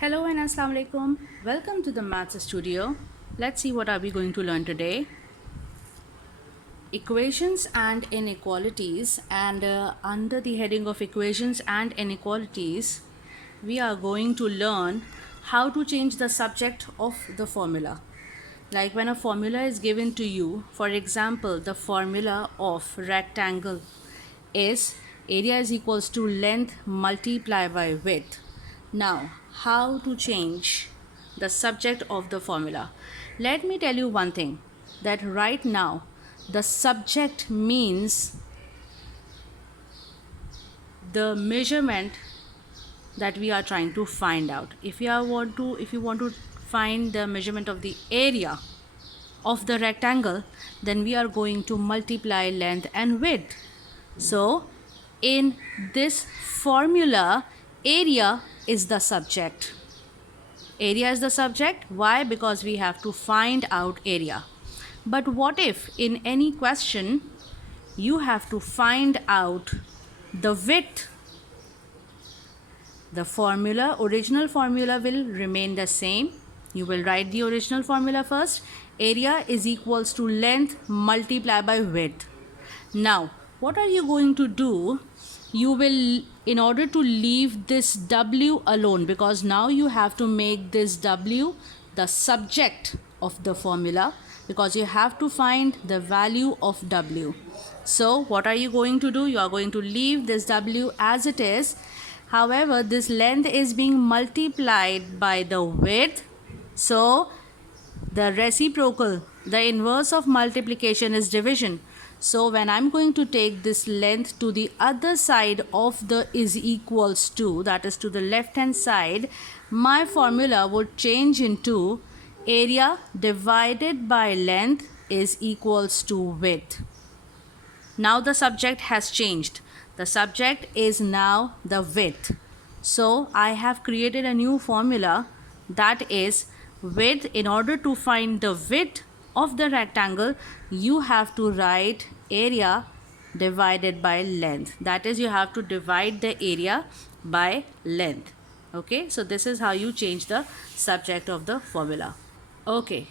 Hello and Assalamu alaikum. Welcome to the Maths Studio. Let's see what are we going to learn today. Equations and inequalities, and under the heading of equations and inequalities, we are going to learn how to change the subject of the formula. Like when a formula is given to you, for example, the formula of rectangle is area is equals to length multiplied by width. Now, how to change the subject of the formula? Let me tell you one thing, that right now the subject means the measurement that we are trying to find out. If you want to find the measurement of the area of the rectangle, then we are going to multiply length and width. So in this formula, area is the subject. Area is the subject. Why? Because we have to find out area. But what if in any question you have to find out the width? The formula, original formula will remain the same. You will write the original formula first. Area is equals to length multiplied by width. Now, what are you going to do? You will, in order to leave this W alone, because now you have to make this W the subject of the formula, because you have to find the value of W. So what are you going to do? You are going to leave this W as it is. However, this length is being multiplied by the width. So the reciprocal, the inverse of multiplication is division. So when I'm going to take this length to the other side of the is equals to, that is to the left hand side, my formula would change into area divided by length is equals to width. Now the subject has changed. The subject is now the width. So I have created a new formula, that is width. In order to find the width of the rectangle, you have to write area divided by length. That is, you have to divide the area by length. Okay, so this is how you change the subject of the formula. Okay,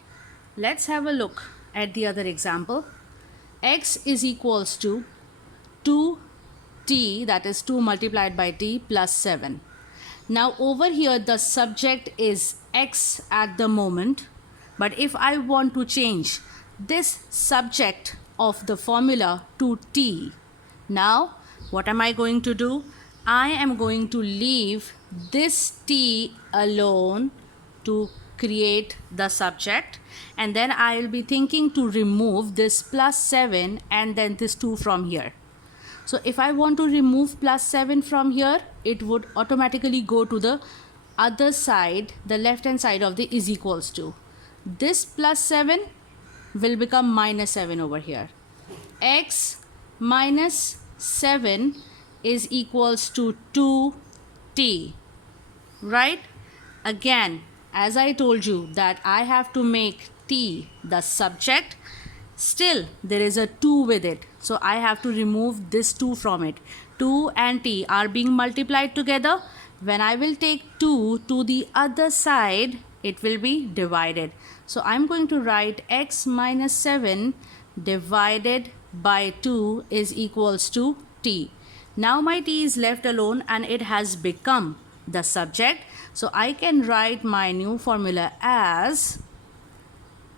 let's have a look at the other example. X is equals to 2t, that is 2 multiplied by t plus 7. Now over here the subject is x at the moment, but if I want to change this subject of the formula to t, now what am I going to do? I am going to leave this t alone to create the subject, and then I will be thinking to remove this plus 7 and then this 2 from here. So if I want to remove plus 7 from here, it would automatically go to the other side, the left hand side of the is equals to. This plus 7 will become minus 7 over here. X minus 7 is equals to 2t, right? Again, as I told you that I have to make t the subject, still there is a 2 with it. So I have to remove this 2 from it. 2 and t are being multiplied together. When I will take 2 to the other side, it will be divided. So I'm going to write x minus 7 divided by 2 is equals to t. Now my t is left alone and it has become the subject. So I can write my new formula as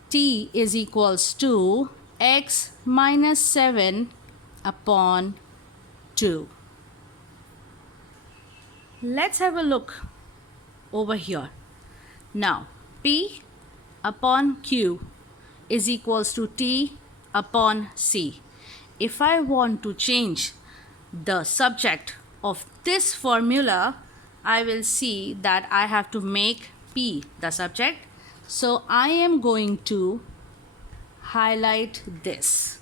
t is equals to x minus 7 upon 2. Let's have a look over here. Now p upon q is equals to t upon c. If I want to change the subject of this formula, I will see that I have to make p the subject. So I am going to highlight this.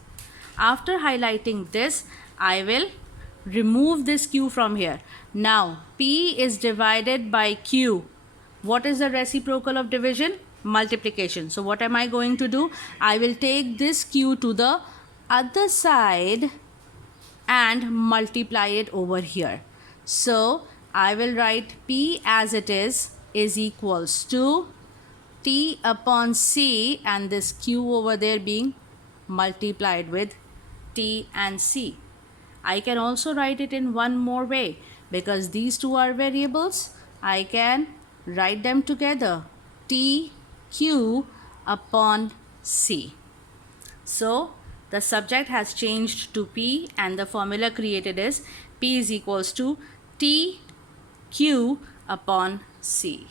After highlighting this, I will remove this q from here. Now p is divided by q. What is the reciprocal of division? Multiplication. So what am I going to do? I will take this q to the other side and multiply it over here. So I will write p as it is is equals to T upon C, and this Q over there being multiplied with T and C. I can also write it in one more way, because these two are variables. I can write them together, T Q upon C. So the subject has changed to P, and the formula created is P is equals to T Q upon C.